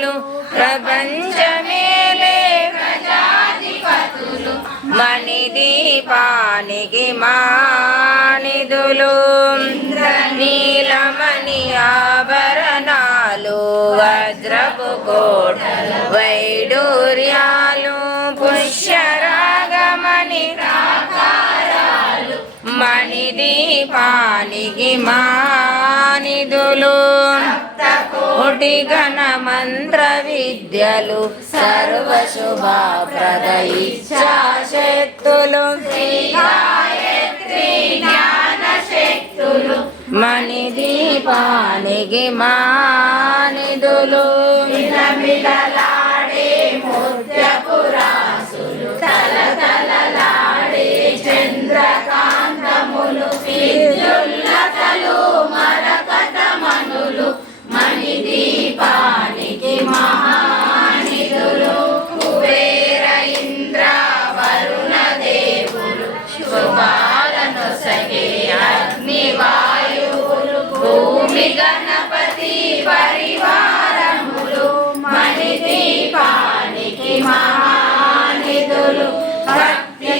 చాలు ప్రపంచమేలే ప్రజాధిపతులు మణిదీపానికి మానిధులు నీలమణి ఆభరణాలు వజ్రపు కోటలు వైడూర్యాలు పుష్యరాగమణి ప్రాకారాలు మణిదీపానికి మానిధులు కోటి గణ మంత్ర విద్యలు సర్వశుభప్రద ఇచ్ఛాశక్తులు గాయత్రి జ్ఞాన శక్తులు మణిదీపానికి మానిధులు మిలమిలలాడే ముత్యపు రాసులు తలతలలాడే చంద్రకాంతములు విద్యుల్లతలు మరకతమణులు మణిదీపానికి మహానిధులు కుబేర ఇంద్ర వరుణ దేవులు శుభాలను సగే అగ్ని వాయువులు భూమి గణపతి పరివారములు మణిదీపానికి మహానిధులు భక్తి